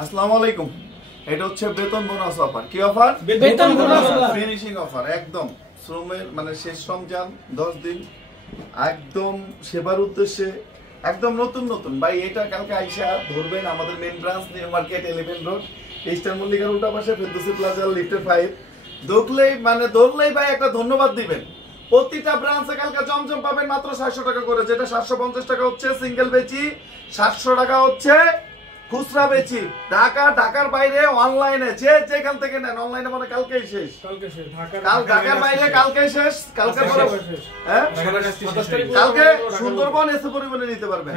আসসালামু আলাইকুম। এটা হচ্ছে বেতন বোনাস অফার। কি অফার? বেতন বোনাস অফার, ফিনিশিং অফার। একদম শ্রমের মানে শেষ রমজান 10 দিন একদম সেবার উদ্দেশ্যে একদম নতুন নতুন ভাই। এটা কালকে আইসা ধরবেন আমাদের main branch new market 11 road eastern মল্লিকার উল্টা পাশে ফেরদৌসি প্লাজা লিফটের 5 ধরলেই ভাই একটা ধন্যবাদ দিবেন। প্রতিটা ব্রাঞ্চে কালকে জমজম পাবেন মাত্র 600 টাকা করে, যেটা 750 টাকা হচ্ছে সিঙ্গেল বেচি, 700 টাকা হচ্ছে খুচরা বেচি। ঢাকার বাইরে অনলাইনে যেখান থেকে নেন, অনলাইনে মানে কালকেই শেষ, ঢাকার বাইরে কালকেই শেষ, কালকে সুন্দরবন এসে পরিবহনে নিতে পারবেন,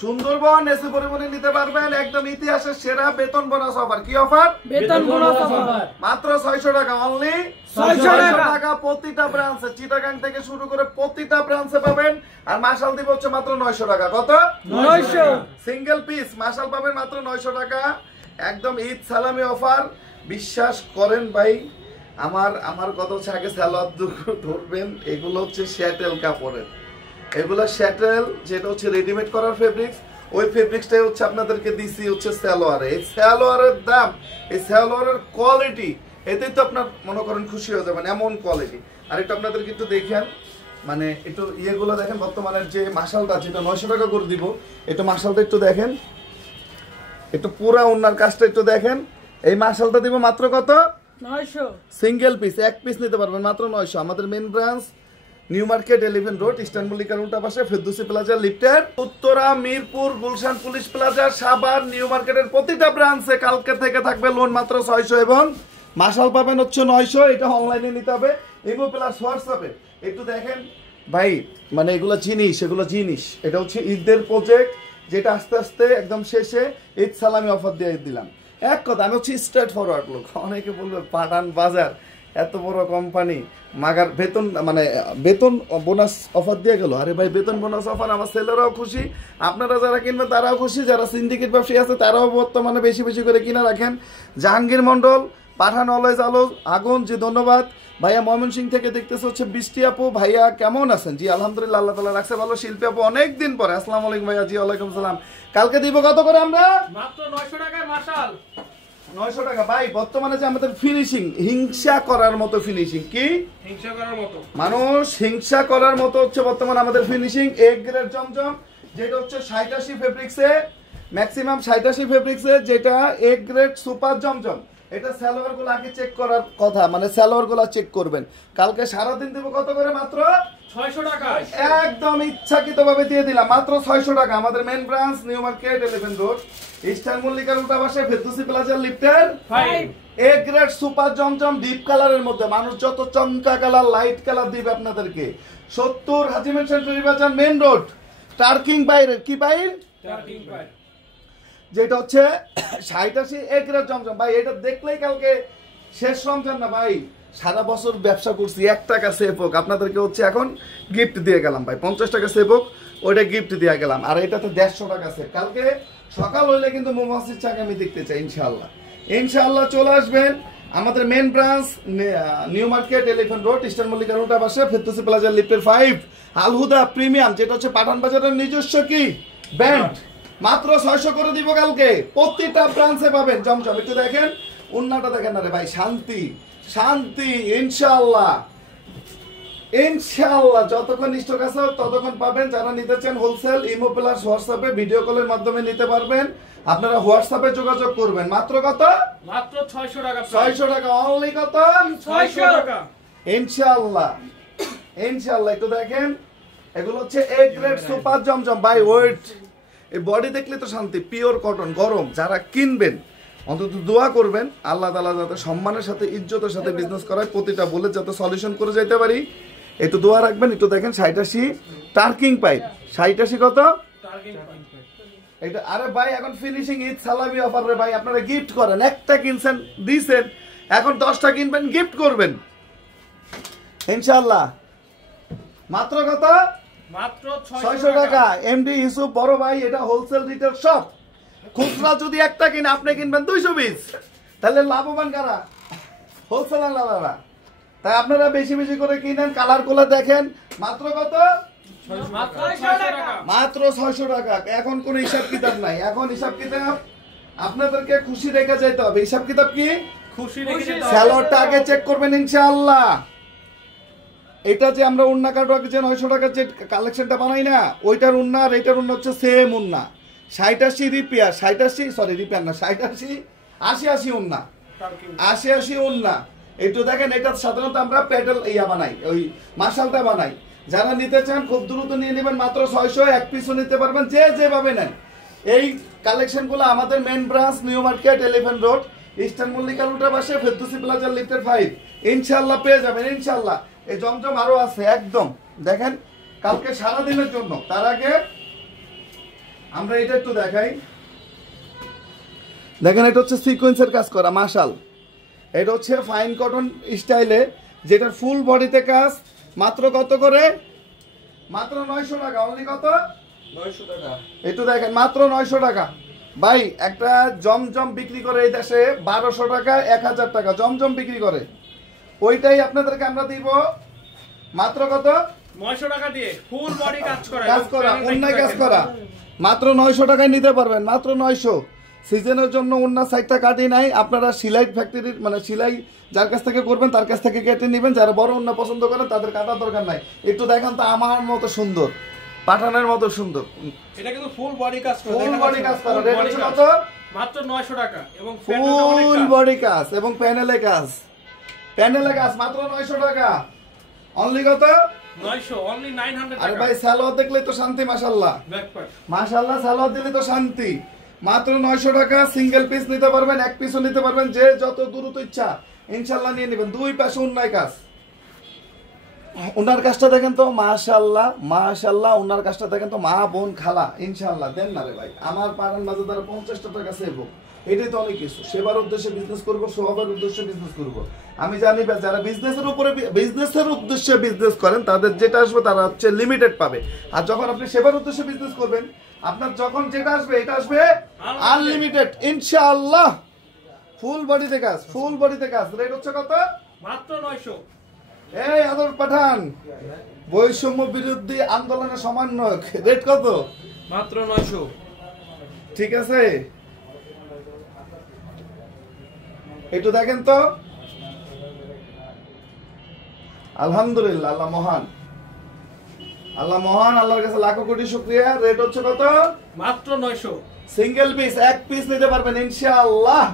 সুন্দরবন এসে পরিবহনে নিতে পারবেন। একদম ইতিহাসের সেরা বেতন বোনাস অফার। কি অফার? বেতন বোনাস অফার মাত্র 600 টাকা, অনলি 600 টাকা প্রতিটা ব্রাঞ্চে। চিটাগাং থেকে শুরু করে প্রতিটা ব্রাঞ্চে পাবেন। আর মাশাল দিব হচ্ছে মাত্র 900 টাকা। কত? 900 সিঙ্গেল পিস মাশাল পাবেন মাত্র 900 টাকা। একদম ঈদ সালামি অফার। বিশ্বাস করেন ভাই, আমার কথা হচ্ছে আগে সালোয়ার ধরবেন। এগুলো হচ্ছে শ্যাটেল কাপড়ের, এগুলো শ্যাটেল, যেটা হচ্ছে রেডিমেড করার ফেব্রিক্স। ওই ফেব্রিক্সটাই হচ্ছে আপনাদেরকে দিছি হচ্ছে সালোয়ারে। এই সালোয়ারের দাম, এই সালোয়ারের কোয়ালিটি, এতেই তো আপনার মনে করেন খুশি হয়ে যাবেন, এমন কোয়ালিটি। আর একটু আপনাদের কিন্তু দেখেন, মানে একটু ইয়েগুলো দেখেন, বর্তমানের যে মাশালটা যেটা 900 টাকা করে দিব, একটু মাশালটা একটু দেখেন, একটু পুরা ওনার কাজটা একটু দেখেন। এই মাশালটা দিব মাত্র কত? 900 সিঙ্গেল পিস, এক পিস নিতে পারবেন মাত্র 900। আমাদের main branch new market 11 road eastern মল্লিকার উল্টা পাশে ফেরদৌসি প্লাজা লিফটের Uttara, Mirpur, Gulshan police plaza, Savar, new মার্কেটের প্রতিটা ব্রাঞ্চে কালকে থেকে থাকবে লোন মাত্র 600 এবং মাশাল পাবেন হচ্ছে 900। এটা অনলাইনে নিতে হবে, ইমো প্লাস হোয়াটসঅ্যাপে। একটু দেখেন ভাই, মানে এগুলো জিনিস, এটা হচ্ছে ঈদের প্রজেক্ট, যেটা আস্তে আস্তে একদম শেষে ঈদ সালামি অফার দিয়ে দিলাম। এক কথা, আমি হচ্ছে স্ট্রেট ফরওয়ার্ড লোক। অনেকে বলবে পাঠান বাজার এত বড় কোম্পানি মাগার বেতন বোনাস অফার দিয়ে গেল। আরে ভাই, বেতন বোনাস অফার, আমার ছেলেরাও খুশি, আপনারা যারা কিনবেন তারাও খুশি, যারা সিন্ডিকেট ব্যবসায়ী আছে তারাও বর্তমানে বেশি বেশি করে কিনা রাখেন। জাহাঙ্গীর মন্ডল, পাঠান অলওয়েজ আলো, আগুন জি, ধন্যবাদ ভাইয়া। ময়মনসিংহ থেকে দেখতেছে হচ্ছে বৃষ্টি আপু, ভাইয়া কেমন আছেন? জি আলহামদুলিল্লাহ, আল্লাহ তাআলা রাখছে ভালো। শিল্পী আপু অনেকদিন পরে, আসসালামু আলাইকুম ভাইয়া। জি ওয়ালাইকুম সালাম। কালকে দিব কত করে আমরা? মাত্র 900 টাকায় মাশাল 900 টাকা ভাই। বর্তমানে যে আমাদের ফিনিশিং, হিংসা করার মতো ফিনিশিং, কি হিংসা করার মতো, মানুষ হিংসা করার মতো হচ্ছে বর্তমানে আমাদের ফিনিশিং। এ গ্রেড জমজম, যেটা হচ্ছে 87 ফেব্রিক্সে, ম্যাক্সিমাম 87 ফেব্রিক্সে, যেটা এ গ্রেড সুপার জমজম। এটা সালোয়ার গুলো আগে চেক করার কথা, মানে সালোয়ার গুলো চেক করবেন। কালকে সারাদিন দেবো কত করে? মাত্র 600 টাকা। একদম ইচ্ছাকৃত ভাবে দিয়ে দিলাম মাত্র 600 টাকা। আমাদের main branch new market 11 road eastern মল্লিকার উল্টা পাশে ফেরদৌসি প্লাজা লিফটের 5 A grade super Zamzam deep কালারের মধ্যে। মানুষ যত চমকা কালার, লাইট কালার দিবে আপনাদেরকে। 70 হাজি মেনশন বাজার মেন রোড টার্কিং বাইরের, কি বাইর, টার্কিং পাই, যেটা হচ্ছে 87 এ গ্রেড জমজম ভাই। এটা দেখলেই কালকে শেষ রমজান না ভাই, সারা বছর ব্যবসা করছি, 1 টাকা সেভ হোক, আপনাদেরকে হচ্ছে এখন গিফট দিয়ে গেলাম ভাই। 50 টাকা সেভ হোক, ওইটা গিফট দিয়ে গেলাম। আর এটাতে 150 টাকা সেভ। কালকে সকাল হইলে কিন্তু মোমাসির চাক আমি দেখতে চাই, ইনশাআল্লাহ চলে আসবেন। আমাদের main branch new market 11 road eastern মল্লিকার উল্টা পাশে ফেরদৌসি প্লাজা লিফটের 5 আলহুদা প্রিমিয়াম, যেটা হচ্ছে পাঠান বাজারের নিজস্ব কি ব্র্যান্ড। মাত্র 600 করে দিব কালকে, প্রতিটা ব্রাঞ্চে পাবেন জমজম। একটু দেখেন উন্নাটা দেখেন, না রে ভাই, শান্তি শান্তি। ইনশাআল্লাহ যতক্ষণ স্টক আছে ততক্ষণ পাবেন। যারা নিতে চান হোলসেল, ইমো প্লাস হোয়াটসঅ্যাপে ভিডিও কলের মাধ্যমে নিতে পারবেন। আপনারা হোয়াটসঅ্যাপে যোগাযোগ করবেন। মাত্র কত? মাত্র 600 টাকা। 600 টাকা, অনলি কত? 600 টাকা। ইনশাআল্লাহ একটু দেখেন, এগুলো হচ্ছে এ গ্রেড সুপার জমজম ভাই। ওয়েট, এই বডি দেখলে তো শান্তি, পিওর কটন, গরম। যারা কিনবেন অন্তত দোয়া করবেন আল্লাহ তাআলা যাতে সম্মানের সাথে, ইজ্জতের সাথে বিজনেস করায়, প্রতিটা বলে যাতে সলিউশন করে যাইতে পারি, একটু দোয়া রাখবেন। একটু দেখেন 87 টার্কিং পাইপ, 87 কত? টার্কিং পাই এটা। আরে ভাই, এখন ফিনিশিং ঈদ সালামি অফার রে ভাই। আপনারা গিফট করেন, একটা কিনছেন দিছেন, এখন 10টা কিনবেন গিফট করবেন ইনশাআল্লাহ। মাত্র কত? মাত্র 600 টাকা। এমডি ইউসুফ বড় ভাই, এটা হোলসেল রিটেল শপ। খুচরা যদি একটা কিনে, আপনি কিনবেন 220, তাহলে লাভবান কারা? হোলসেলাররা। তাই আপনারা বেশি বেশি করে কিনেন। কালার গুলো দেখেন। মাত্র কত? মাত্র 600 টাকা। মাত্র 600 টাকা। এখন কোনো হিসাব কিতাব নাই, এখন হিসাব কিতাব আপনাদেরকে খুশি রেখে যাইতে হবে। হিসাব কিতাব কি? খুশি রেখে যেতে হবে। স্যালোয়ারটা আগে চেক করবেন ইনশাআল্লাহ। এটা যে আমরা উন্না কাটওয়ার্ক যে 900 টাকার যে কালেকশনটা বানাই না, ওইটার উন্না আর এইটার উন্না হচ্ছে সেম উন্না। 60-80 রিপেয়ার, 60-80 সরি রিপেয়ার না, 60-80 80-80 উন্না, 80-80 উন্না। একটু দেখেন, এটা সাধারণত আমরা প্যাডেল বানাই, ওই মাশালটা বানাই। যারা নিতে চান খুব দ্রুত নিয়ে নেবেন, মাত্র 600, এক পিসও নিতে পারবেন, যে যেভাবে নেন। এই কালেকশনগুলো আমাদের main branch new market 11 road eastern মল্লিকার উল্টা পাশে ফেরদৌসী প্লাজা লিফটের 5 ইনশাআল্লাহ পেয়ে যাবেন ইনশাআল্লাহ। এই জমজম আরো আছে একদম, দেখেন কালকে সারা দিনের জন্য। তার আগে আমরা এটা একটু দেখাই, দেখেন এটা হচ্ছে সিকোয়েন্সের কাজ করা মাশাল। এটা হচ্ছে ফাইন কটন স্টাইলে, যেটার ফুল বডিতে কাজ। মাত্র কত করে? মাত্র 900 টাকা। অনলি কত? 900 টাকা। একটু দেখেন, মাত্র 900 টাকা। ভাই একটা জমজম বিক্রি করে এই দেশে 1200 টাকা, 1000 টাকা জমজম বিক্রি করে। ওইটাই আপনাদেরকে আমরা দিব মাত্র কত? 900 টাকা দিয়ে ফুল বডি কাজ করা, কাজ করা, অন্যায় কাজ করা। মাত্র 900 টাকায় নিতে পারবেন, মাত্র 900। সিজনের জন্য অন্য সাইডটা কাটি নাই, আপনারা সিলাই ফ্যাক্টরির মানে সিলাই যার কাছ থেকে করবেন তার কাছ থেকে কেটে নেবেন। যারা বড় অন্য পছন্দ করেন তাদের কাটার দরকার নাই। একটু দেখেন তো, আমার মতো সুন্দর, পাঠানের মতো সুন্দর। এটা কিন্তু ফুল বডি কাজ করা, ফুল বডি কাজ করা। রেট হচ্ছে কত? মাত্র 900 টাকা। এবং ফুল বডি কাজ এবং প্যানেলে কাজ, প্যানেলে কাজ মাত্র 900 টাকা। অনলি কত? 900, অনলি 900 টাকা। আরে ভাই সালোয়ার দেখলেই তো শান্তি, মাশাআল্লাহ মাশাআল্লাহ। সালোয়ার দিলে তো শান্তি। মাত্র 900 টাকা। সিঙ্গেল পিস নিতে পারবেন, এক পিসও নিতে পারবেন, যে যত দ্রুত ইচ্ছা ইনশাআল্লাহ নিয়ে নেবেন। দুই পাশে উন্নয় কাজ। ওনার কাজটা দেখেন তো, মাশাআল্লাহ মাশাআল্লাহ। ওনার কাজটা দেখেন তো, মা বোন খালা ইনশাআল্লাহ দেন না রে ভাই। আমার পাড়ার মাঝে দ্বারা 50 টাকা সেভ হোক, এটাই তো অনেক কিছু। সেবার উদ্দেশ্যে বিজনেস করব, সবার উদ্দেশ্যে বিজনেস করব। আমি জানি যারা বিজনেসের উপরে বিজনেসের উদ্দেশ্যে বিজনেস করেন তাদের যেটা আসবে তারা হচ্ছে লিমিটেড পাবে। আর যখন আপনি সেবার উদ্দেশ্যে বিজনেস করবেন, আপনার যখন যেটা আসবে এটা আসবে আনলিমিটেড ইনশাআল্লাহ। ফুল বডিতে কাজ, ফুল বডিতে কাজ। রেট হচ্ছে কত? মাত্র 900। এই আদর পাঠান, বৈষম্য বিরোধী আন্দোলনের সমন্বয়ক, রেট কত? মাত্র 900। ঠিক আছে, একটু দেখেন তো। আলহামদুলিল্লাহ, আল্লাহ মহান, আল্লাহ মহান, আল্লাহর কাছে লাখো কোটি শুকরিয়া। রেট হচ্ছে কত? মাত্র 900। সিঙ্গেল পিস, এক পিস নিতে পারবেন ইনশাআল্লাহ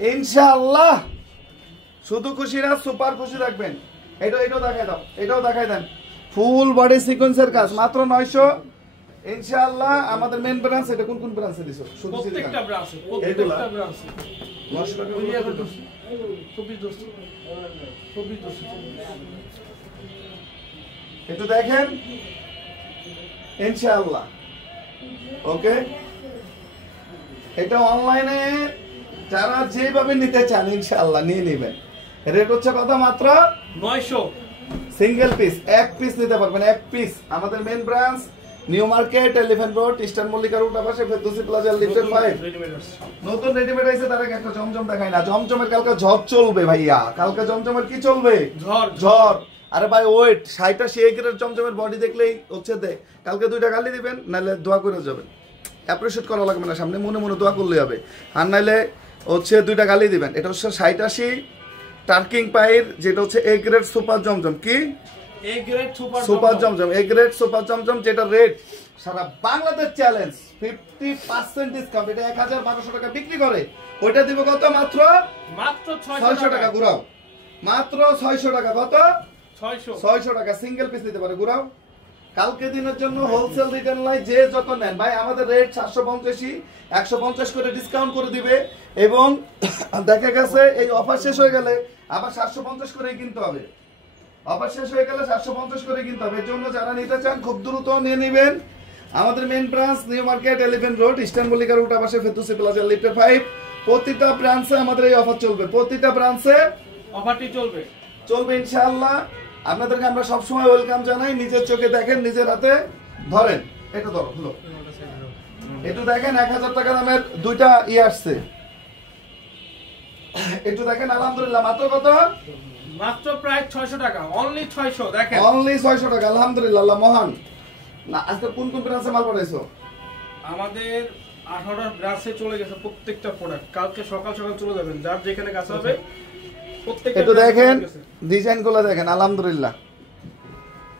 ইনশাআল্লাহ। শুধু খুশি না, সুপার খুশি রাখবেন। এটাও দেখাই দাও, এটাও দেখাই দেন। ফুল বডি সিকোয়েন্সের কাজ, মাত্র 900 ইনশাআল্লাহ। আমাদের মেন ব্রাঞ্চ, এটা কোন কোন ব্রাঞ্চে দিছো? শুধু প্রত্যেকটা ব্রাঞ্চে, এইগুলা প্রত্যেকটা ব্রাঞ্চে 900 টাকা। একটু দেখেন ইনশাআল্লাহ। ওকে, এটা অনলাইনে যারা যেভাবে নিতে চান ইনশাআল্লাহ নিয়ে নেবেন। রেট হচ্ছে কত? মাত্র 900। সিঙ্গেল পিস, এক পিস নিতে পারবেন, এক পিস। আমাদের main branch new market 11 road eastern মল্লিকার উল্টা পাশে ফেরদৌসী প্লাজা লিফটের 5। নতুন রেডিমেড আইছে, তার আগে একটা জমজম দেখাই না। জমজমের কালকে ঝড় চলবে ভাইয়া, কালকে জমজমের কি চলবে? ঝড়। আরে ভাই ওয়েট, 60-80 গ্রেড জমজমের বডি দেখলেই হচ্ছে কালকে 2টা গালি দিবেন, নাহলে দোয়া করে যাবেন। অ্যাপ্রিশিয়েট করা লাগবে না, সামনে মনে মনে দোয়া করলে হবে। আর নাহলে হচ্ছে 2টা গালি দিবেন। এটা হচ্ছে 60-80 টার্কিং পাইর, যেটা হচ্ছে এ গ্রেড সুপার জমজম। কি A grade super Zamzam, A grade super Zamzam, যেটা রেট সারা বাংলাদেশ চ্যালেঞ্জ 50% ডিসকাউন্ট। এটা 1200 টাকা বিক্রি করে, ওইটা দিব কত? মাত্র 600 টাকা। ঘুরাও, মাত্র 600 টাকা। কত? 600 টাকা। সিঙ্গেল পিস নিতে পারে। ঘুরাও। কালকে দিনের জন্য হোলসেল রিটেল নাই, যে যত নেন ভাই আমাদের রেট 750, 150 করে ডিসকাউন্ট করে দিবে। এবং দেখা গেছে এই অফার শেষ হয়ে গেলে আবার 750 করেই কিনতে হবে। অফার শেষ হয়ে গেলে 750 করে কিনতে হবে। এর জন্য যারা নিতে চান খুব দ্রুত নিয়ে নেবেন। আমাদের main branch new market 11 road eastern মল্লিকার উল্টা পাশে ফেরদৌসী প্লাজা লিফটের 5। প্রতিটা ব্রাঞ্চে আমাদের এই অফার চলবে, প্রতিটা ব্রাঞ্চে অফারটি চলবে ইনশাআল্লাহ। আপনাদেরকে আমরা সবসময় ওয়েলকাম জানাই। নিজের চোখে দেখেন, নিজের হাতে ধরেন। এটা ধরো, হলো একটু দেখেন। 1000 টাকা দামের 2টা আসছে। একটু দেখেন, আলহামদুলিল্লাহ। মাত্র কত? মাত্র প্রায় 600 টাকা। অনলি 600। দেখেন, অনলি 600 টাকা। আলহামদুলিল্লাহ, আল্লাহ মহান। না, আজকে কোন কোন ব্রাঞ্চে মাল পাঠাইছো? আমাদের 18টার ব্রাঞ্চে চলে গেছে প্রত্যেকটা প্রোডাক্ট। কালকে সকাল সকাল চলে যাবেন, যার যেখানে কাছে হবে প্রত্যেকটা। একটু দেখেন ডিজাইনগুলো দেখেন, আলহামদুলিল্লাহ।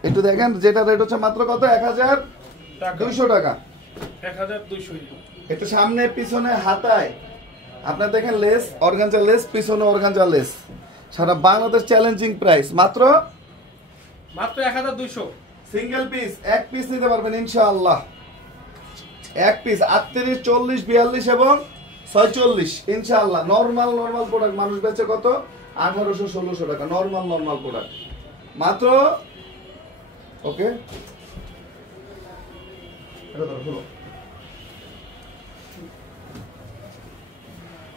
একটু দেখেন, যেটা রেট হচ্ছে মাত্র কত, 1200 টাকা। 1200। এটা সামনে পিছনে হাতায় আপনার দেখেন লেস, অর্গানজা লেস, পিছনে অর্গানজা লেস, সারা বাংলাদেশ চ্যালেঞ্জিং প্রাইস মাত্র 1200। সিঙ্গেল পিস, এক পিস নিতে পারবেন ইনশাআল্লাহ। এক পিস 38, 40, 42 এবং 46 ইনশাআল্লাহ। নরমাল প্রোডাক্ট মানুষ বেচে কত, 1800, 1600 টাকা নরমাল প্রোডাক্ট মাত্র। ওকে,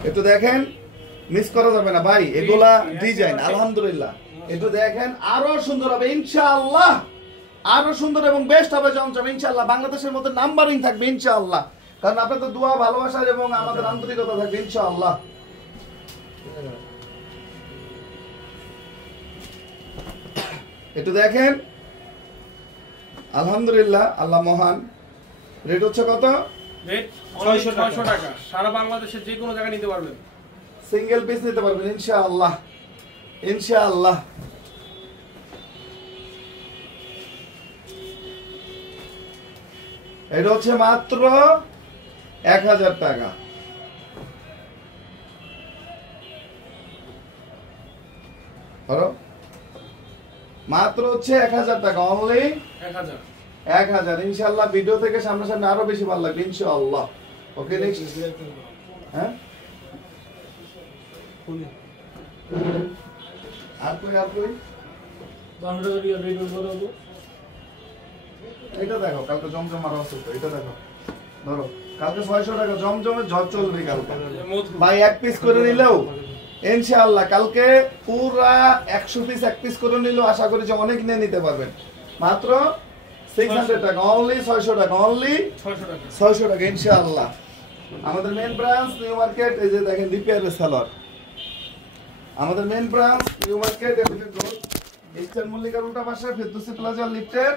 একটু দেখেন, মিস করা যাবে না ভাই, এগুলা ডিজাইন আলহামদুলিল্লাহ। একটু দেখেন, আরো সুন্দর হবে ইনশাআল্লাহ, আরো সুন্দর এবং বেস্ট হবে জমজম ইনশাআল্লাহ। বাংলাদেশের মধ্যে নাম্বারিং থাকবে ইনশাআল্লাহ, কারণ আপনাদের দোয়া, ভালোবাসা এবং আমাদের আন্তরিকতা থাকবে ইনশাআল্লাহ। একটু দেখেন, আলহামদুলিল্লাহ, আল্লাহ মহান। রেট হচ্ছে কত, রেট 600 টাকা। সারা বাংলাদেশের যে কোনো জায়গায় নিতে পারবেন, সিঙ্গেল পিস নিতে পারবেন ইনশাআল্লাহ, ইনশাআল্লাহ। এটা হচ্ছে মাত্র 1000 টাকা। মাত্র হচ্ছে 1000 টাকা, অনলি 1000 ইনশাআল্লাহ। ভিডিও থেকে সামনাসামনি আরো বেশি ভালো লাগবে ইনশাআল্লাহ। ওকে, নেক্সট। হ্যাঁ, আর কই এটা দেখো, কালকে জমজম আরো আছে তো, এটা দেখো, ধরো কালকে 600 টাকা জমজমে ঝড় চলবে কালকে ভাই। এক পিস করে নিলেও ইনশাআল্লাহ কালকে পুরা 100 পিস এক পিস করে নিলেও আশা করি যে অনেক নিয়ে নিতে পারবেন। মাত্র 600 টাকা, অনলি 600 টাকা, অনলি 600 টাকা ইনশাআল্লাহ। আমাদের মেন ব্রাঞ্চ নিউ মার্কেট, এই যে দেখেন রিপেয়ারের সেলর। আমাদের main branch new market, eastern মল্লিকার উল্টা পাশে ফেরদৌসি প্লাজা লিফটের